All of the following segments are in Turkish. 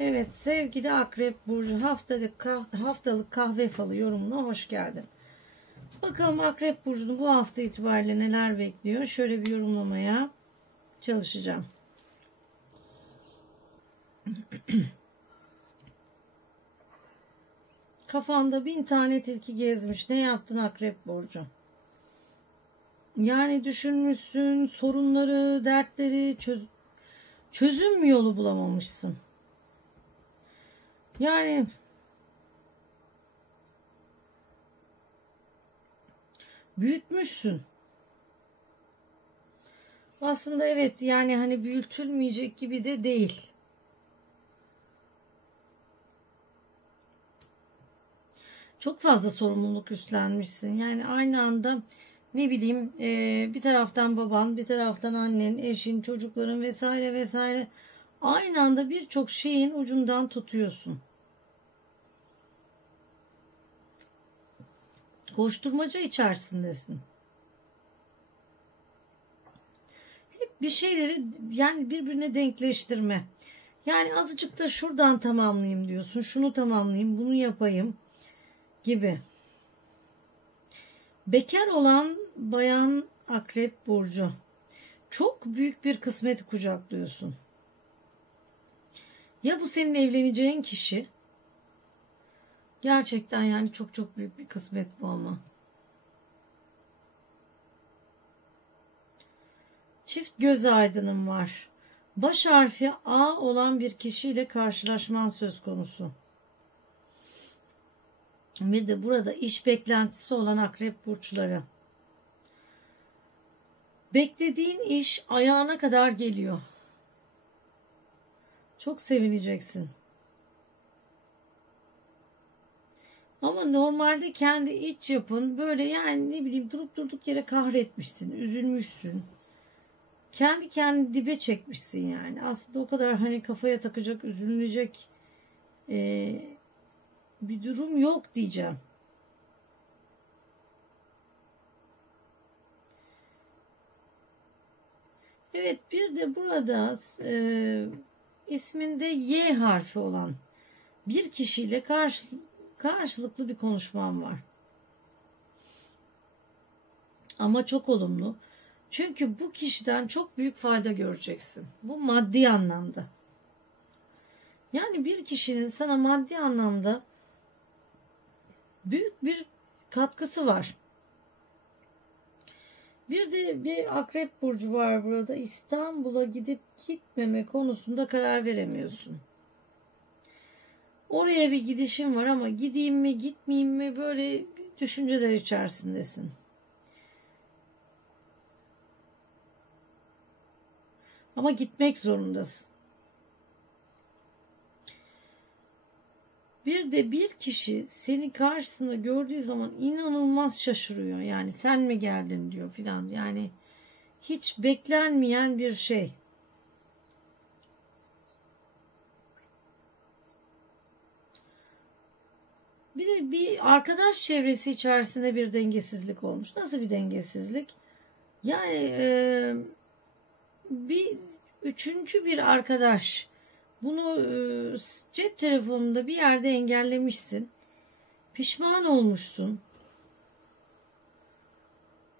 Evet sevgili Akrep Burcu, haftalık kahve falı yorumuna hoş geldin. Bakalım Akrep Burcu'nu bu hafta itibariyle neler bekliyor? Şöyle bir yorumlamaya çalışacağım. Kafanda 1000 tane tilki gezmiş. Ne yaptın Akrep Burcu? Yani düşünmüşsün, sorunları, dertleri çözüm yolu bulamamışsın. Yani büyütmüşsün. Aslında evet, yani hani büyütülmeyecek gibi de değil. Çok fazla sorumluluk üstlenmişsin. Yani aynı anda ne bileyim bir taraftan baban, bir taraftan annen, eşin, çocukların vesaire vesaire. Aynı anda birçok şeyin ucundan tutuyorsun. Koşturmaca içerisindesin. Hep bir şeyleri yani birbirine denkleştirme. Yani azıcık da şuradan tamamlayayım diyorsun. Şunu tamamlayayım, bunu yapayım gibi. Bekar olan bayan Akrep Burcu, çok büyük bir kısmeti kucaklıyorsun. Ya bu senin evleneceğin kişi, gerçekten yani çok çok büyük bir kısmet bu ama. Çift göz aydınım var. Baş harfi A olan bir kişiyle karşılaşman söz konusu. Bir de burada iş beklentisi olan Akrep burçları. Beklediğin iş ayağına kadar geliyor. Çok sevineceksin. Ama normalde kendi iç yapın böyle, yani ne bileyim, durup durduk yere kahretmişsin, üzülmüşsün. Kendi kendini dibe çekmişsin yani. Aslında o kadar hani kafaya takacak, üzülünecek bir durum yok diyeceğim. Evet, bir de burada isminde Y harfi olan bir kişiyle karşılıklı bir konuşmam var. Ama çok olumlu. Çünkü bu kişiden çok büyük fayda göreceksin. Bu maddi anlamda. Yani bir kişinin sana maddi anlamda büyük bir katkısı var. Bir de bir Akrep Burcu var burada. İstanbul'a gidip gitmeme konusunda karar veremiyorsun. Oraya bir gidişin var ama gideyim mi gitmeyeyim mi, böyle düşünceler içerisindesin. Ama gitmek zorundasın. Bir de bir kişi seni karşısında gördüğü zaman inanılmaz şaşırıyor. Yani sen mi geldin diyor filan. Yani hiç beklenmeyen bir şey. Bir de bir arkadaş çevresi içerisinde bir dengesizlik olmuş. Nasıl bir dengesizlik? Yani bir üçüncü bir arkadaş bunu cep telefonunda bir yerde engellemişsin. Pişman olmuşsun.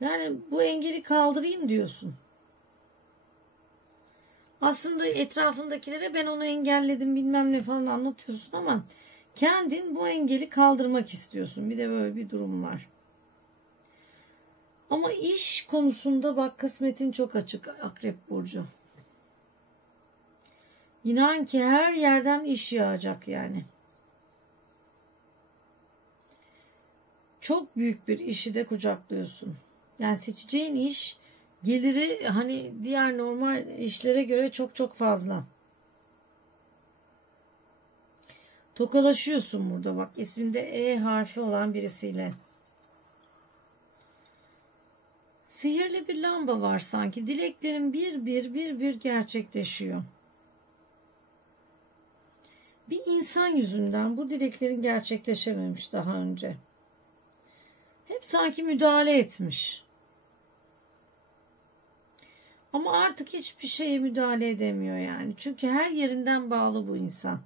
Yani bu engeli kaldırayım diyorsun. Aslında etrafındakilere ben onu engelledim bilmem ne falan anlatıyorsun ama kendin bu engeli kaldırmak istiyorsun. Bir de böyle bir durum var. Ama iş konusunda bak, kısmetin çok açık Akrep Burcu. İnan ki her yerden iş yağacak yani. Çok büyük bir işi de kucaklıyorsun. Yani seçeceğin iş geliri hani diğer normal işlere göre çok çok fazla. Tokalaşıyorsun burada bak, isminde E harfi olan birisiyle. Sihirli bir lamba var sanki. Dileklerin bir gerçekleşiyor. Bir insan yüzünden bu dileklerin gerçekleşememiş daha önce. Hep sanki müdahale etmiş. Ama artık hiçbir şeye müdahale edemiyor yani. Çünkü her yerinden bağlı bu insan.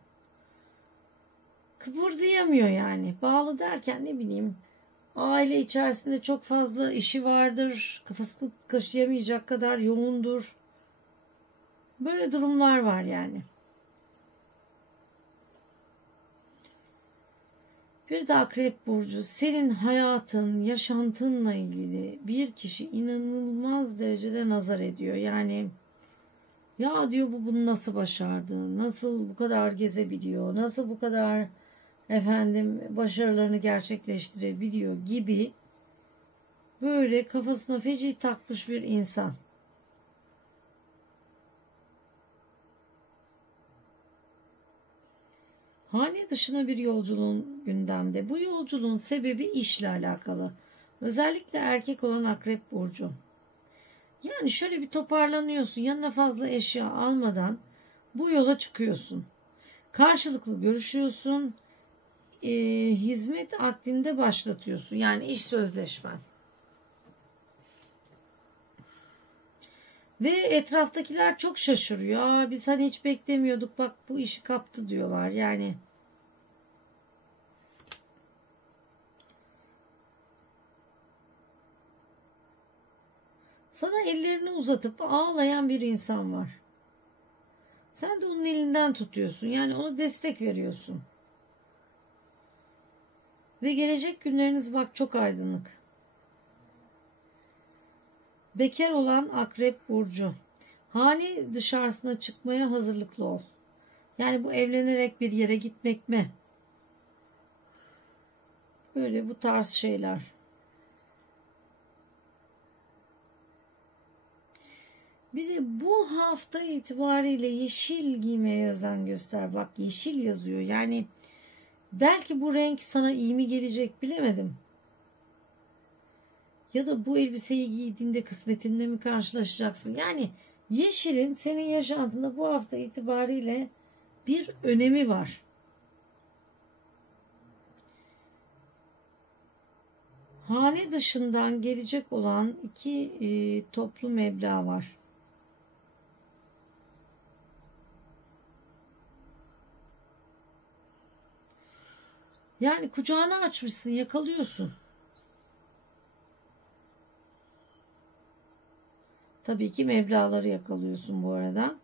kıpırdayamıyor yani. Bağlı derken ne bileyim, aile içerisinde çok fazla işi vardır. Kafasını kaşıyamayacak kadar yoğundur. Böyle durumlar var yani. Bir de Akrep Burcu, senin hayatın, yaşantınla ilgili bir kişi inanılmaz derecede nazar ediyor. Yani ya diyor, bu bunu nasıl başardı, nasıl bu kadar gezebiliyor, nasıl bu kadar başarılarını gerçekleştirebiliyor gibi böyle kafasına feci takmış bir insan. Hane dışına bir yolculuğun gündemde. Bu yolculuğun sebebi işle alakalı. Özellikle erkek olan Akrep Burcu. Yani şöyle bir toparlanıyorsun. Yanına fazla eşya almadan bu yola çıkıyorsun. Karşılıklı görüşüyorsun. Hizmet akdinde başlatıyorsun. Yani iş sözleşmen. Ve etraftakiler çok şaşırıyor. Aa, biz hani hiç beklemiyorduk, bak bu işi kaptı diyorlar. Yani sana ellerini uzatıp ağlayan bir insan var. Sen de onun elinden tutuyorsun. Yani ona destek veriyorsun. Ve gelecek günleriniz bak çok aydınlık. Bekar olan Akrep Burcu. Hane dışarısına çıkmaya hazırlıklı ol. Yani bu evlenerek bir yere gitmek mi? Böyle bu tarz şeyler. Bir de bu hafta itibariyle yeşil giymeye özen göster. Bak yeşil yazıyor. Yani belki bu renk sana iyi mi gelecek bilemedim. Ya da bu elbiseyi giydiğinde kısmetinle mi karşılaşacaksın? Yani yeşilin senin yaşantında bu hafta itibariyle bir önemi var. Hane dışından gelecek olan iki toplu meblağ var. Yani kucağını açmışsın, yakalıyorsun. Tabii ki meblağları yakalıyorsun bu arada.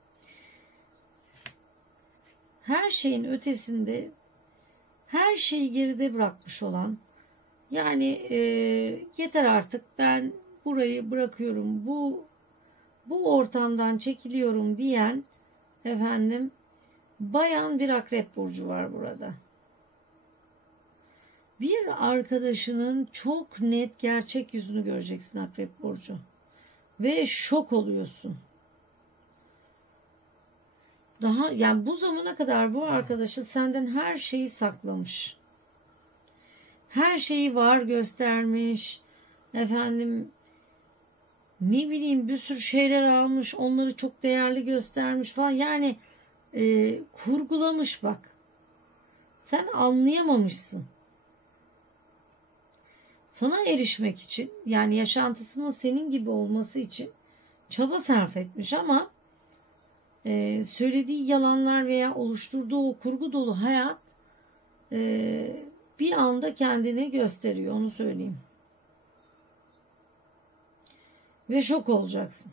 Her şeyin ötesinde, her şeyi geride bırakmış olan, yani yeter artık, ben burayı bırakıyorum, bu ortamdan çekiliyorum diyen bayan bir Akrep Burcu var burada. Bir arkadaşının çok net gerçek yüzünü göreceksin Akrep Burcu. Ve şok oluyorsun. Daha yani bu zamana kadar bu arkadaşın senden her şeyi saklamış. Her şeyi var göstermiş. Ne bileyim, bir sürü şeyler almış. Onları çok değerli göstermiş falan. Yani kurgulamış bak. Sen anlayamamışsın. Sana erişmek için, yani yaşantısının senin gibi olması için çaba sarf etmiş ama söylediği yalanlar veya oluşturduğu o kurgu dolu hayat bir anda kendini gösteriyor, onu söyleyeyim. Ve şok olacaksın.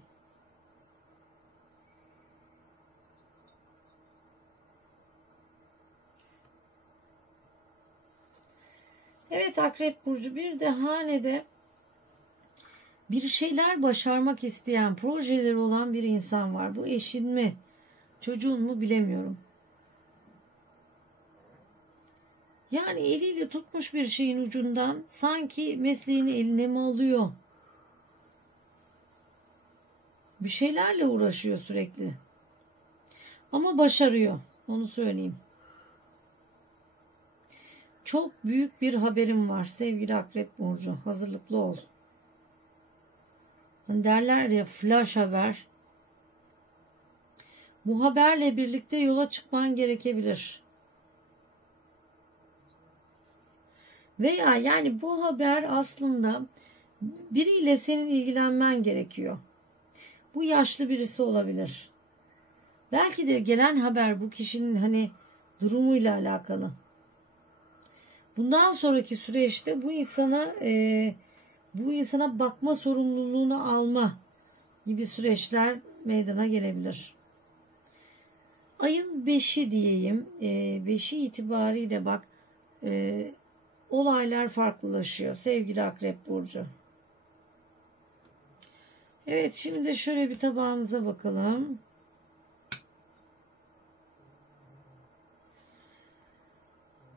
Evet Akrep Burcu, bir de hanede bir şeyler başarmak isteyen, projeleri olan bir insan var. Bu eşin mi, çocuğun mu bilemiyorum. Yani eliyle tutmuş bir şeyin ucundan sanki mesleğini eline mi alıyor? Bir şeylerle uğraşıyor sürekli. Ama başarıyor, onu söyleyeyim. Çok büyük bir haberim var sevgili Akrep Burcu. Hazırlıklı ol. Hani derler ya, flash haber. Bu haberle birlikte yola çıkman gerekebilir. Veya yani bu haber aslında biriyle senin ilgilenmen gerekiyor. Bu yaşlı birisi olabilir. Belki de gelen haber bu kişinin durumuyla alakalı. Bundan sonraki süreçte bu insana bakma sorumluluğunu alma gibi süreçler meydana gelebilir. Ayın 5'i diyeyim. 5'i itibariyle bak olaylar farklılaşıyor sevgili Akrep Burcu. Evet, şimdi de şöyle bir tabağımıza bakalım.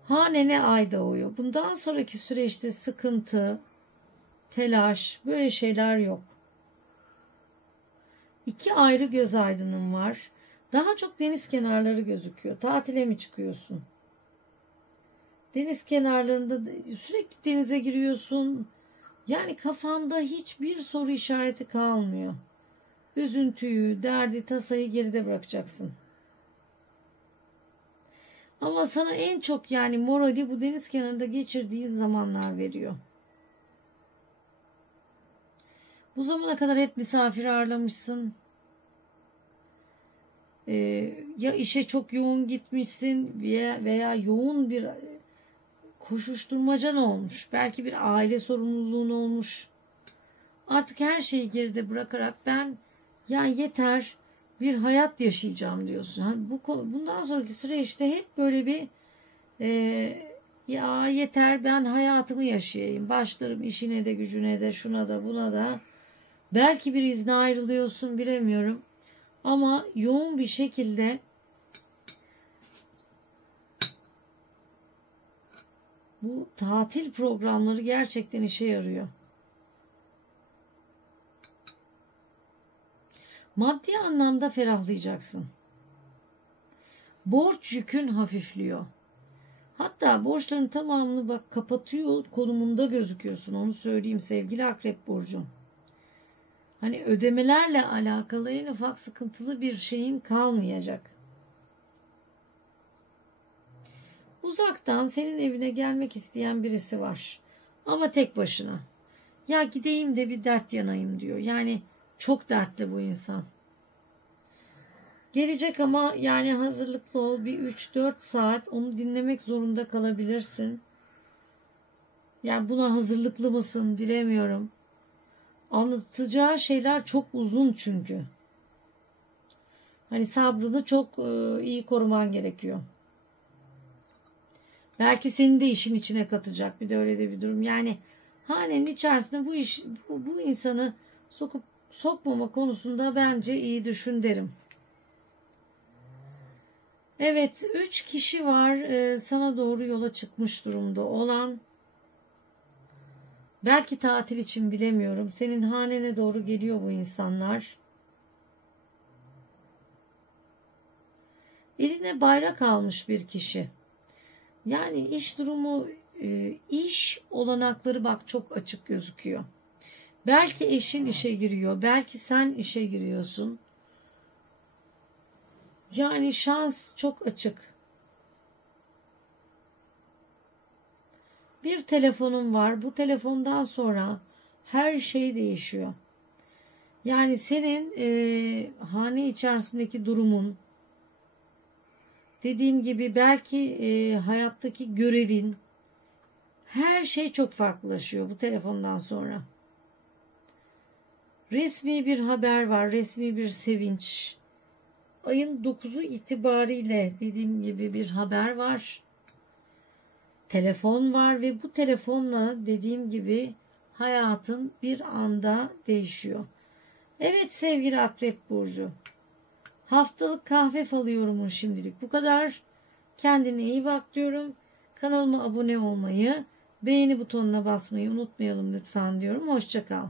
Hanene ay doğuyor. Bundan sonraki süreçte sıkıntı, telaş, böyle şeyler yok. 2 ayrı göz aydınım var. Daha çok deniz kenarları gözüküyor. Tatile mi çıkıyorsun? Deniz kenarlarında sürekli denize giriyorsun. Yani kafanda hiçbir soru işareti kalmıyor. Üzüntüyü, derdi, tasayı geride bırakacaksın. Ama sana en çok yani morali bu deniz kenarında geçirdiğin zamanlar veriyor. Bu zamana kadar hep misafir ağırlamışsın. Ya işe çok yoğun gitmişsin veya yoğun bir koşuşturmacan olmuş. Belki bir aile sorumluluğun olmuş. Artık her şeyi geride bırakarak ben ya yeter bir hayat yaşayacağım diyorsun. Hani bundan sonraki süreçte hep böyle bir ya yeter ben hayatımı yaşayayım. Başlarım işine de gücüne de şuna da buna da. Belki bir izne ayrılıyorsun, bilemiyorum. Ama yoğun bir şekilde bu tatil programları gerçekten işe yarıyor. Maddi anlamda ferahlayacaksın. Borç yükün hafifliyor. Hatta borçların tamamını bak kapatıyor konumunda gözüküyorsun. Onu söyleyeyim sevgili Akrep Burcu. Hani ödemelerle alakalı en ufak sıkıntılı bir şeyin kalmayacak. Uzaktan senin evine gelmek isteyen birisi var. Ama tek başına. Ya gideyim de bir dert yanayım diyor. Yani çok dertli bu insan. Gelecek ama yani hazırlıklı ol. Bir 3-4 saat onu dinlemek zorunda kalabilirsin. Yani buna hazırlıklı mısın bilemiyorum. Anlatacağı şeyler çok uzun çünkü. Hani sabrını çok iyi koruman gerekiyor. Belki seni de işin içine katacak. Bir de öyle de bir durum. Yani hanenin içerisinde bu insanı sokmama konusunda bence iyi düşün derim. Evet, 3 kişi var sana doğru yola çıkmış durumda olan. Belki tatil için bilemiyorum. Senin hanene doğru geliyor bu insanlar. Eline bayrak almış bir kişi. Yani iş durumu, iş olanakları bak çok açık gözüküyor. Belki eşin işe giriyor. Belki sen işe giriyorsun. Yani şans çok açık. Bir telefonum var. Bu telefondan sonra her şey değişiyor. Yani senin hane içerisindeki durumun, dediğim gibi belki hayattaki görevin, her şey çok farklılaşıyor bu telefondan sonra. Resmi bir haber var, resmi bir sevinç. Ayın 9'u itibariyle dediğim gibi bir haber var. Telefon var ve bu telefonla dediğim gibi hayatın bir anda değişiyor. Evet sevgili Akrep Burcu. Haftalık kahve falı yorumun şimdilik bu kadar. Kendine iyi bak diyorum. Kanalıma abone olmayı, beğeni butonuna basmayı unutmayalım lütfen diyorum. Hoşça kal.